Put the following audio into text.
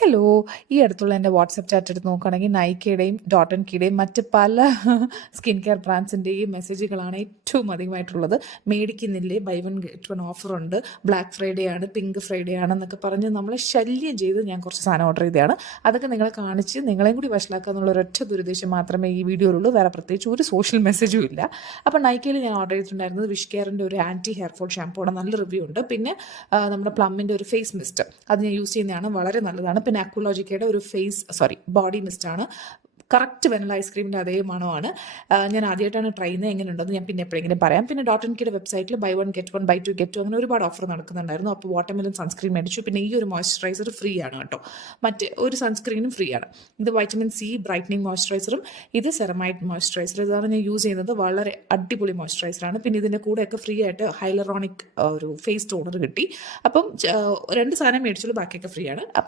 Hello. ഈ അടുത്തുള്ള എൻ്റെ വാട്സപ്പ് ചാറ്റ് എടുത്ത് നോക്കുകയാണെങ്കിൽ നൈക്കയുടെയും ഡോട്ട് ആൻഡ് കീയുടെയും മറ്റ് പല സ്കിൻ കെയർ ബ്രാൻഡ്സിൻ്റെയും മെസ്സേജുകളാണ് ഏറ്റവും അധികമായിട്ടുള്ളത്. മേടിക്കുന്നില്ലേ, ബൈ വൺ ഗെറ്റ് വൺ ഓഫറുണ്ട്, ബ്ലാക്ക് ഫ്രൈഡേ ആണ്, പിങ്ക് ഫ്രൈഡേ ആണെന്നൊക്കെ പറഞ്ഞ് നമ്മളെ ശല്യം ചെയ്ത് ഞാൻ കുറച്ച് സാധനം ഓർഡർ ചെയ്തതാണ്. അതൊക്കെ നിങ്ങളെ കാണിച്ച് നിങ്ങളെയും കൂടി വഷളാക്കുക എന്നുള്ള ഒരൊറ്റ ദുരുദ്ദേശം മാത്രമേ ഈ വീഡിയോയിലുള്ളൂ. വേറെ പ്രത്യേകിച്ച് ഒരു സോഷ്യൽ മെസ്സേജും ഇല്ല. അപ്പോൾ നൈക്കയിൽ ഞാൻ ഓർഡർ ചെയ്തിട്ടുണ്ടായിരുന്നത് വിഷ് കെയറിൻ്റെ ഒരു ആൻറ്റി ഹെയർ ഫോൾ ഷാമ്പൂടെ നല്ല റിവ്യൂ ഉണ്ട്. പിന്നെ നമ്മുടെ പ്ലമ്മിൻ്റെ ഒരു ഫേസ് മിസ്റ്റ് അത് ഞാൻ യൂസ് ചെയ്യുന്നതാണ്, വളരെ നല്ലതാണ്. പിന്നെ അക്വലോജിക്കയുടെ ഒരു ബോഡി മിസ്റ്റാണ്, കറക്റ്റ് വെനില ഐസ്ക്രീമിൻ്റെ അതേ മണമാണ്. ഞാൻ ആദ്യമായിട്ടാണ് ട്രൈ ചെയ്യുന്നത്, എങ്ങനെ ഉണ്ടെന്ന് ഞാൻ പിന്നെ എപ്പോഴെങ്കിലും പറയാം. പിന്നെ ഡോട്ട് ആൻഡ് കീയുടെ വെബ്സൈറ്റിൽ buy one get one, buy two get two അങ്ങനെ ഒരുപാട് ഓഫർ നടക്കുന്നുണ്ടായിരുന്നു. അപ്പോൾ വാട്ടർമെലൻ സൺസ്ക്രീൻ മേടിച്ചു. പിന്നെ ഈ ഒരു മോയ്സ്ചറൈസർ ഫ്രീ ആണ് കേട്ടോ, മറ്റേ ഒരു സൺസ്ക്രീനും ഫ്രീ ആണ്. ഇത് വൈറ്റമിൻ സി ബ്രൈറ്റനിങ് മോയ്സ്ചറൈസറും ഇത് സെറമൈഡ് മോയ്സ്ചറൈസർ, ഇതാണ് ഞാൻ യൂസ് ചെയ്യുന്നത്. വളരെ അടിപൊളി മോയ്സ്ചറൈസറാണ്. പിന്നെ ഇതിൻ്റെ കൂടെയൊക്കെ ഫ്രീ ആയിട്ട് ഹൈലറോണിക് ഒരു ഫേസ് ടോണർ കിട്ടി. അപ്പം 2 സാധനം മേടിച്ചുള്ളൂ, ബാക്കിയൊക്കെ ഫ്രീ ആണ്. അപ്പം